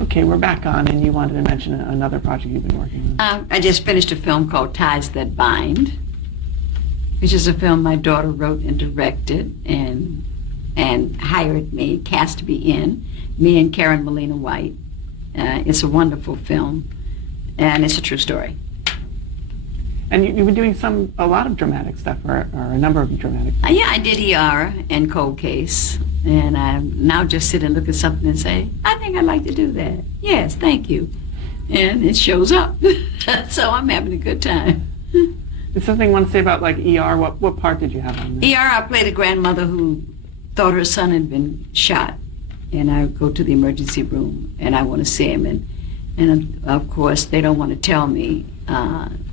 Okay, we're back on, and you wanted to mention another project you've been working on. I just finished a film called Ties That Bind, which is a film my daughter wrote and directed and hired me, cast me in, me and Karen Molina White. It's a wonderful film, and it's a true story. And you've been doing a lot of dramatic stuff, or a number of dramatic. Yeah, I did ER and Cold Case, and I now just sit and look at something and say, I think I'd like to do that. Yes, thank you. And it shows up. So I'm having a good time. Is something you want to say about like ER? What part did you have on that? ER, I played a grandmother who thought her son had been shot, and I go to the emergency room and I want to see him, and of course they don't want to tell me.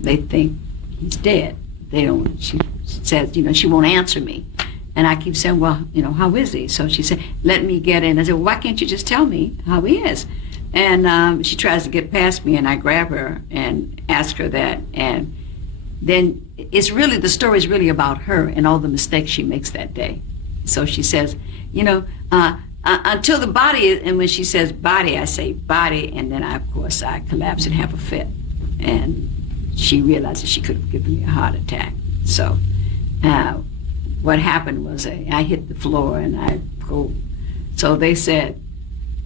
They think he's dead. They don't. She says, she won't answer me, and I keep saying, well, how is he? So she said, let me get in. I said, well, why can't you just tell me how he is? And she tries to get past me, and I grab her and ask her that, and then the story is really about her and all the mistakes she makes that day. So she says, until the body, and when she says body, I say body, and then of course I collapse and have a fit. And she realizes she could have given me a heart attack. So what happened was I hit the floor and I go, so they said,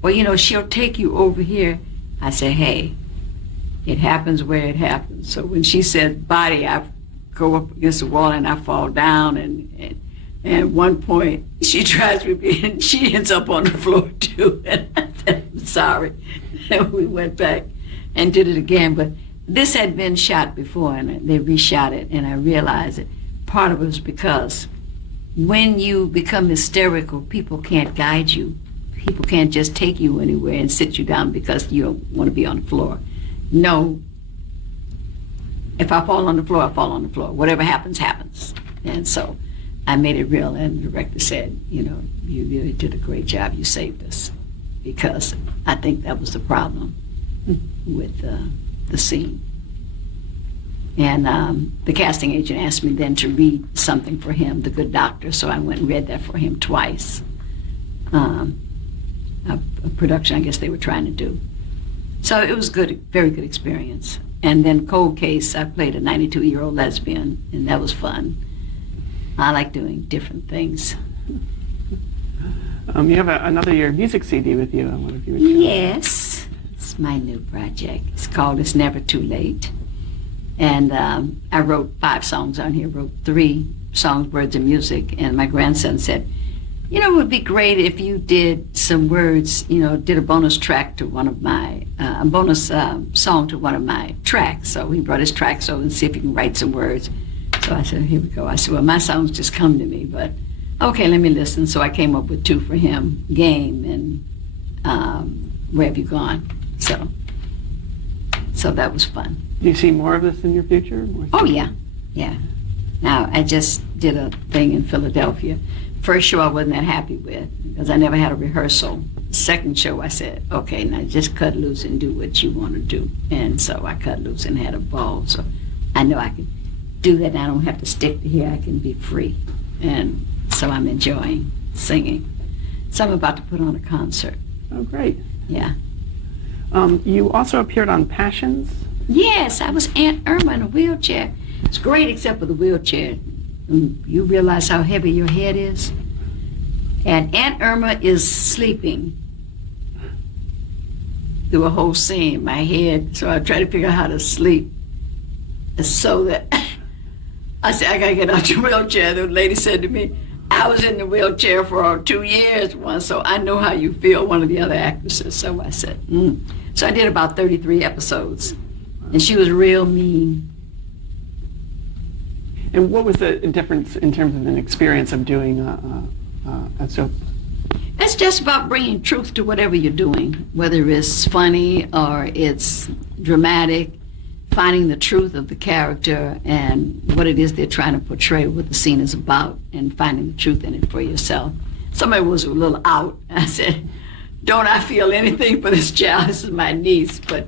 well, she'll take you over here. I said, hey, it happens where it happens. So when she said body, I go up against the wall and I fall down, and at one point she tries with me and she ends up on the floor too. And I said, I'm sorry. And we went back and did it again. But this had been shot before, and they reshot it, and I realized that part of it was because when you become hysterical, people can't guide you. People can't just take you anywhere and sit you down because you don't want to be on the floor. No, if I fall on the floor, I fall on the floor. Whatever happens, happens. And so I made it real, and the director said, you really did a great job. You saved us. Because I think that was the problem with the scene. And the casting agent asked me then to read something for him, The Good Doctor, so I went and read that for him twice. A production I guess they were trying to do. So it was good, very good experience. And then Cold Case, I played a 92-year-old lesbian, and that was fun. I like doing different things. You have another your music CD with you. I wonder if you would share. Yes, it's my new project. It's called It's Never Too Late. And I wrote 5 songs on here, wrote 3 songs, words, and music. And my grandson said, it would be great if you did some words, did a bonus track to one of my, a bonus song to one of my tracks. So he brought his tracks over and see if he can write some words. So I said, here we go. I said, well, my songs just come to me, but okay, let me listen. So I came up with 2 for him, Game and Where Have You Gone? So that was fun. Do you see more of this in your future? Oh, yeah. Now, I just did a thing in Philadelphia. First show I wasn't that happy with because I never had a rehearsal. Second show I said, okay, now just cut loose and do what you want to do. And so I cut loose and had a ball. So I know I can do that. I don't have to stick to here. I can be free. And so I'm enjoying singing. So I'm about to put on a concert. Oh, great. Yeah. You also appeared on Passions. Yes, I was Aunt Irma in a wheelchair. It's great except for the wheelchair. You realize how heavy your head is? And Aunt Irma is sleeping through a whole scene, my head. So I try to figure out how to sleep so that I said, I gotta get out your wheelchair. The lady said to me, I was in the wheelchair for 2 years once, so I know how you feel, one of the other actresses. So I said, So I did about 33 episodes, and she was real mean. And what was the difference in terms of an experience of doing a soap? It's just about bringing truth to whatever you're doing, whether it's funny or it's dramatic, finding the truth of the character and what it is they're trying to portray, what the scene is about, and finding the truth in it for yourself. Somebody was a little out. I said, don't I feel anything for this child? This is my niece. But,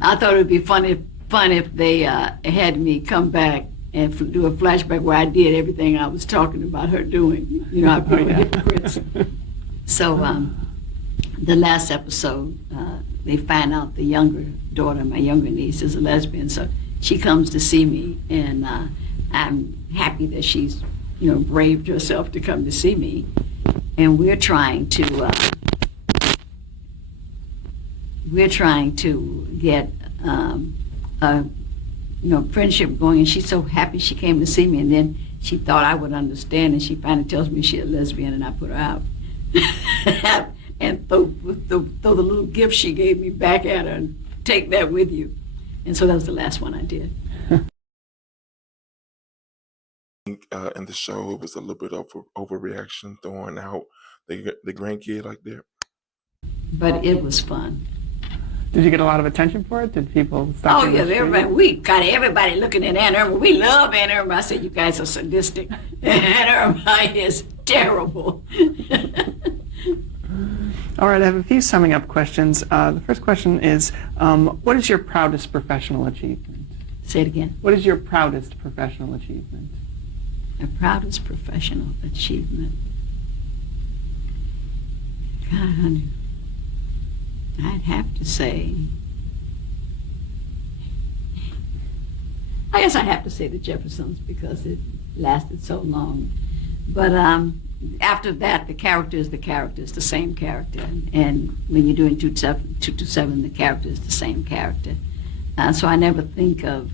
I thought it would be fun if they had me come back and do a flashback where I did everything I was talking about her doing. I put hypocrites. So the last episode, they find out the younger daughter, my younger niece, is a lesbian, so she comes to see me, and I'm happy that she's, braved herself to come to see me, and we're trying to get a friendship going, and she's so happy she came to see me, and then she thought I would understand, and she finally tells me she's a lesbian, and I put her out. And throw the little gift she gave me back at her and take that with you. And so that was the last one I did. In the show, it was a little bit of overreaction, throwing out the grandkid like that. But it was fun. Did you get a lot of attention for it? Did people stop you? Oh, yeah, everybody. We got everybody looking at Aunt Irma. We love Aunt Irma. I said, you guys are sadistic. Aunt Irma is terrible. All right, I have a few summing up questions. The first question is, what is your proudest professional achievement? Say it again. What is your proudest professional achievement? My proudest professional achievement. God, honey, I'd have to say, I guess I'd have to say the Jeffersons because it lasted so long. But after that, the character is the same character. And when you're doing 227, the character is the same character. So I never think of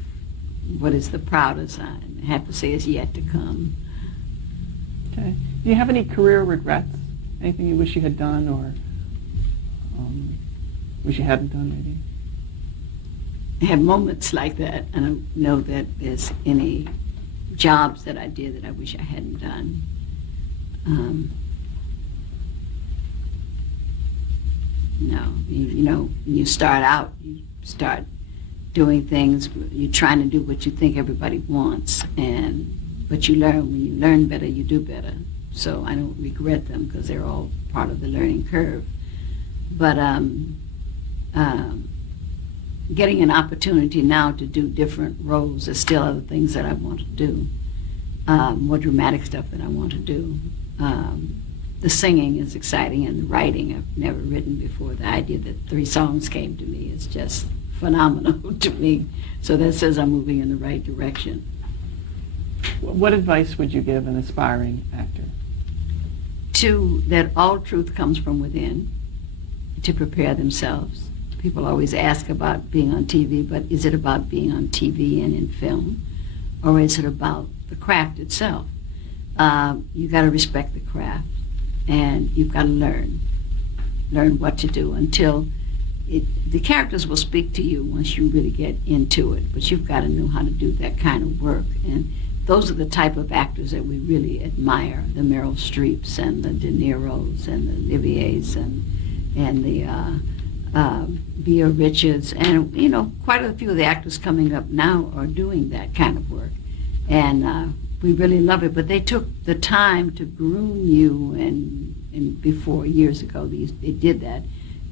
what is the proudest. I have to say it's yet to come. Okay. Do you have any career regrets? Anything you wish you had done or wish you hadn't done, maybe? I have moments like that. I don't know that there's any jobs that I did that I wish I hadn't done. No, when you start out, you start doing things, you're trying to do what you think everybody wants, but you learn. When you learn better, you do better. So I don't regret them because they're all part of the learning curve. But getting an opportunity now to do different roles, there's still other things that I want to do, more dramatic stuff that I want to do. The singing is exciting, and the writing I've never written before. The idea that 3 songs came to me is just phenomenal to me. So that says I'm moving in the right direction. What advice would you give an aspiring actor? That all truth comes from within, to prepare themselves. People always ask about being on TV, but is it about being on TV and in film, or is it about the craft itself? You got to respect the craft, and you've got to learn what to do until the characters will speak to you once you really get into it, but you've got to know how to do that kind of work. And those are the type of actors that we really admire, the Meryl Streeps and the De Niros and the Oliviers and the Bea Richards, and quite a few of the actors coming up now are doing that kind of work, and we really love it. But they took the time to groom you, and before, years ago, they did that.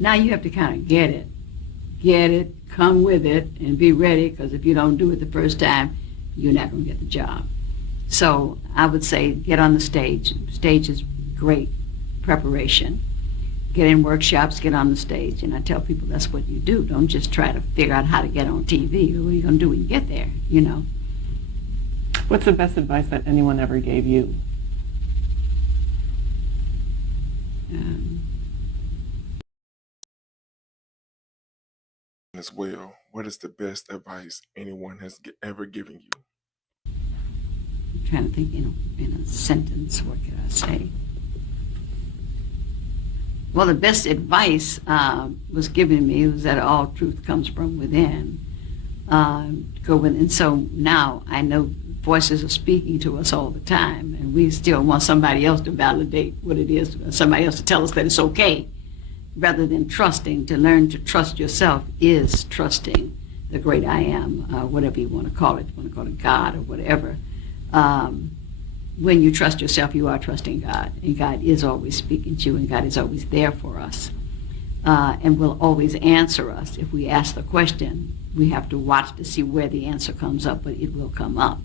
Now you have to kind of get it, come with it, and be ready, because if you don't do it the first time, you're not going to get the job. So I would say get on the stage. Stage is great preparation. Get in workshops, get on the stage. And I tell people that's what you do. Don't just try to figure out how to get on TV. What are you going to do when you get there, What's the best advice that anyone ever gave you? As well, what is the best advice anyone has ever given you? I'm trying to think, in a sentence, what could I say? Well, the best advice was given me was that all truth comes from within. Go within. So now I know voices are speaking to us all the time, and we still want somebody else to validate what it is, somebody else to tell us that it's okay, rather than trusting. To learn to trust yourself is trusting the great I am, whatever you want to call it. You want to call it God or whatever. When you trust yourself, you are trusting God, and God is always speaking to you, and God is always there for us, and will always answer us. If we ask the question, we have to watch to see where the answer comes up, but it will come up.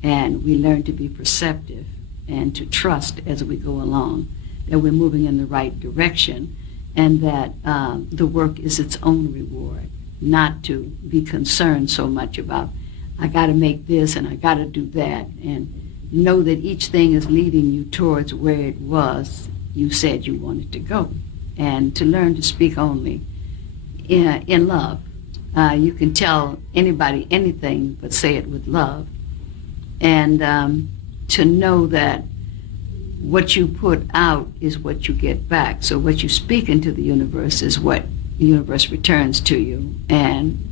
And we learn to be perceptive and to trust as we go along that we're moving in the right direction, and that the work is its own reward, not to be concerned so much about, I got to make this and I got to do that, and know that each thing is leading you towards where it was you said you wanted to go, and to learn to speak only in love. You can tell anybody anything, but say it with love. And to know that what you put out is what you get back. So what you speak into the universe is what the universe returns to you. And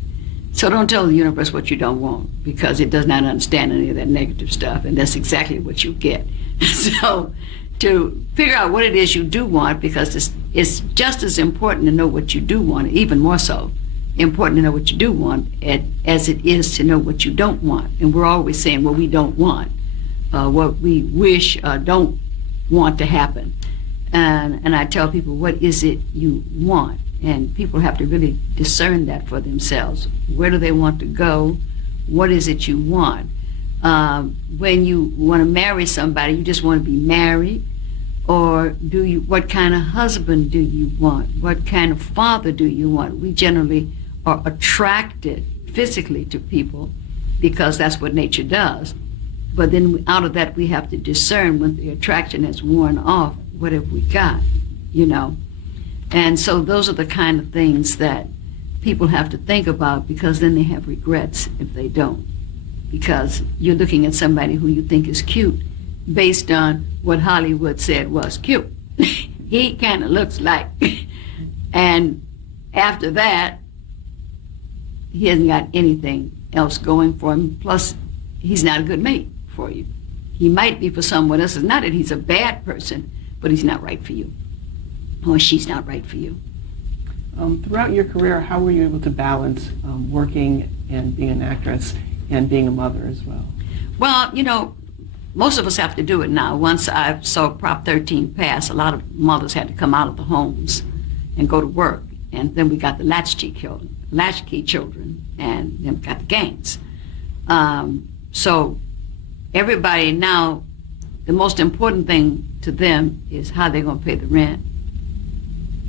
so don't tell the universe what you don't want, because it does not understand any of that negative stuff, and that's exactly what you get. So to figure out what it is you do want, because it's just as important to know what you do want, even more so important to know what you do want as it is to know what you don't want. And we're always saying what we don't want, what we wish don't want to happen. And I tell people, what is it you want? And people have to really discern that for themselves. Where do they want to go? What is it you want? When you want to marry somebody, you just want to be married? Or what kind of husband do you want? What kind of father do you want? We generally are attracted physically to people because that's what nature does. But then out of that, we have to discern when the attraction has worn off, what have we got, you know? And so those are the kind of things that people have to think about, because then they have regrets if they don't. Because you're looking at somebody who you think is cute based on what Hollywood said was cute. He kind of looks like. And after that, he hasn't got anything else going for him. Plus, he's not a good mate for you. He might be for someone else. It's not that he's a bad person, but he's not right for you. Or she's not right for you. Throughout your career, how were you able to balance working and being an actress and being a mother as well? Well, you know, most of us have to do it now. Once I saw Prop 13 pass, a lot of mothers had to come out of the homes and go to work. And then we got the latchkey children, and then we got the gangs. So everybody now, the most important thing to them is how they're going to pay the rent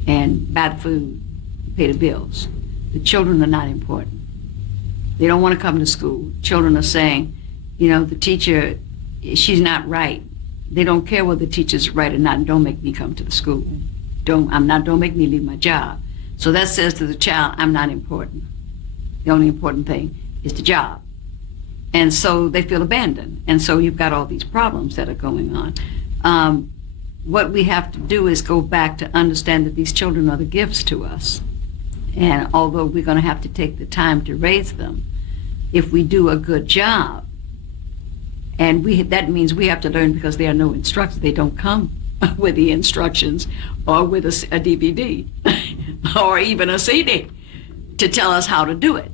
and buy the food, pay the bills. The children are not important. They don't want to come to school. Children are saying, you know, the teacher, she's not right. They don't care whether the teacher's right or not. Don't make me come to the school. Don't make me leave my job. So that says to the child, I'm not important. The only important thing is the job. And so they feel abandoned. And so you've got all these problems that are going on. What we have to do is go back to understand that these children are the gifts to us. And although we're going to have to take the time to raise them, if we do a good job, and that means we have to learn, because there are no instructions. They don't come with the instructions or with a DVD or even a CD to tell us how to do it.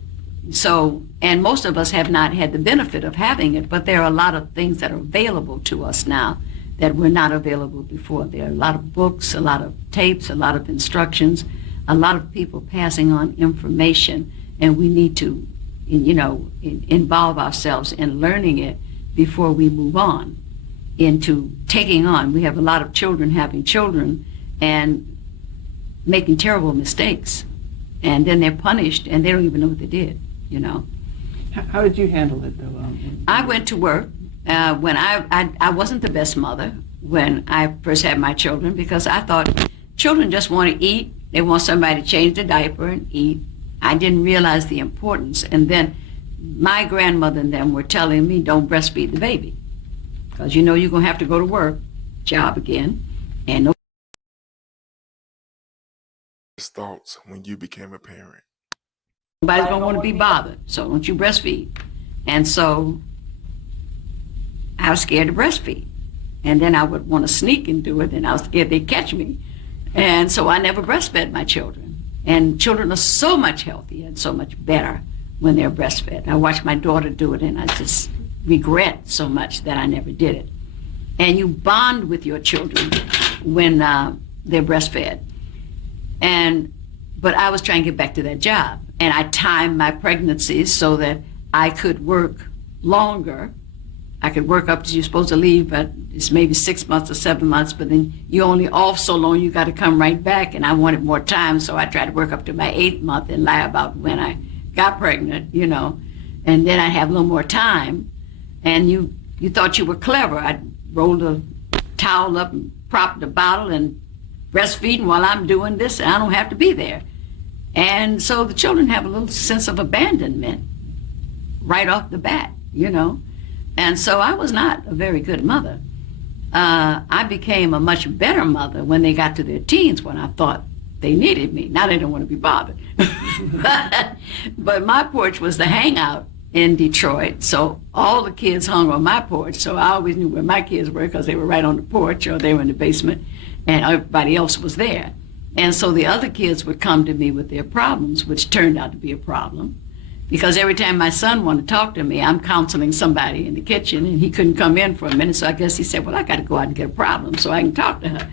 So, and most of us have not had the benefit of having it, but there are a lot of things that are available to us now that were not available before. There are a lot of books, a lot of tapes, a lot of instructions, a lot of people passing on information, and we need to, you know, involve ourselves in learning it before we move on into taking on. We have a lot of children having children and making terrible mistakes, and then they're punished and they don't even know what they did, you know. How did you handle it, though? I went to work when I wasn't the best mother when I first had my children, because I thought children just want to eat. They want somebody to change the diaper and eat. I didn't realize the importance. And then my grandmother and them were telling me, don't breastfeed the baby, because you know you're going to have to go to work, job again, and Thoughts when you became a parent? nobody's going to want to be bothered, so don't you breastfeed. And so I was scared to breastfeed. And then I would want to sneak and do it, and I was scared they'd catch me. And so I never breastfed my children. And children are so much healthier and so much better when they're breastfed. I watched my daughter do it, and I just regret so much that I never did it. And you bond with your children when they're breastfed. But I was trying to get back to that job, and I timed my pregnancies so that I could work longer. I could work up to you're supposed to leave, but it's maybe 6 months or 7 months, but then you only off so long, you got to come right back. And I wanted more time, so I tried to work up to my 8th month and lie about when I got pregnant, you know, and then I have a little more time. And you thought you were clever. I rolled a towel up and propped the bottle and breastfeeding while I'm doing this, and I don't have to be there. And so the children have a little sense of abandonment right off the bat, you know. And so I was not a very good mother. I became a much better mother when they got to their teens, when I thought they needed me. Now they don't want to be bothered. But my porch was the hangout in Detroit, so all the kids hung on my porch. So I always knew where my kids were because they were right on the porch or they were in the basement, and everybody else was there. And so the other kids would come to me with their problems, which turned out to be a problem. Because every time my son wanted to talk to me, I'm counseling somebody in the kitchen, and he couldn't come in for a minute. So I guess he said, well, I got to go out and get a problem so I can talk to her.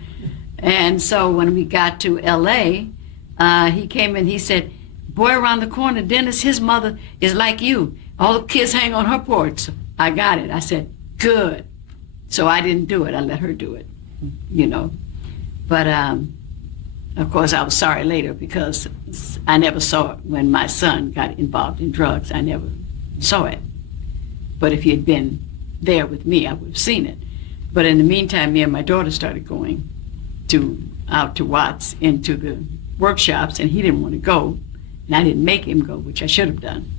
And so when we got to L.A., he came in, he said, boy around the corner, Dennis, his mother is like you. All the kids hang on her porch. So I got it. I said, good. So I didn't do it. I let her do it, you know. But of course, I was sorry later because I never saw it when my son got involved in drugs. I never saw it. But if he had been there with me, I would have seen it. But in the meantime, me and my daughter started going out to Watts into the workshops, and he didn't want to go, and I didn't make him go, which I should have done.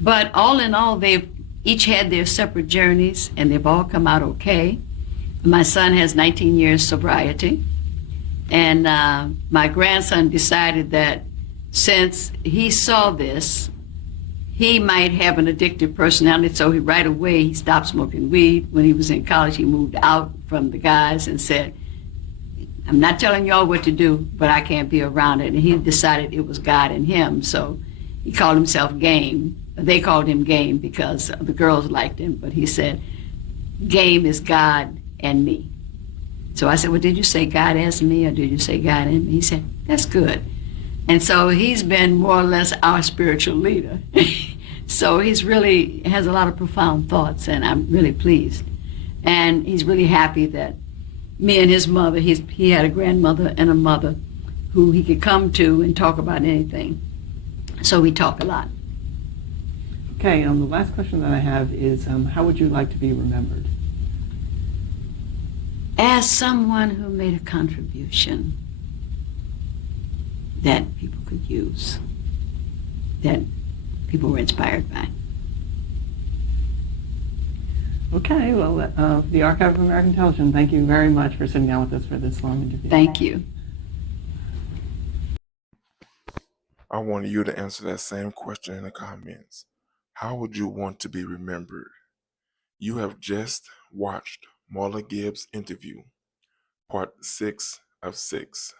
But all in all, they've each had their separate journeys, and they've all come out okay. My son has 19 years sobriety. And my grandson decided that since he saw this, he might have an addictive personality. So right away, he stopped smoking weed. When he was in college, he moved out from the guys and said, I'm not telling y'all what to do, but I can't be around it. And he decided it was God in him. So he called himself Game. They called him Game because the girls liked him. But he said, Game is God and me. So I said, well, did you say God as me or did you say God in me? He said, that's good. And so he's been more or less our spiritual leader. So he's really has a lot of profound thoughts, and I'm really pleased. And he's really happy that me and his mother, he had a grandmother and a mother who he could come to and talk about anything. So we talk a lot. Okay, the last question that I have is, how would you like to be remembered? As someone who made a contribution that people could use, that people were inspired by. Okay, well, the Archive of American Television, thank you very much for sitting down with us for this long interview. Thank you. I want you to answer that same question in the comments. How would you want to be remembered? You have just watched Marla Gibbs' interview, part 6 of 6.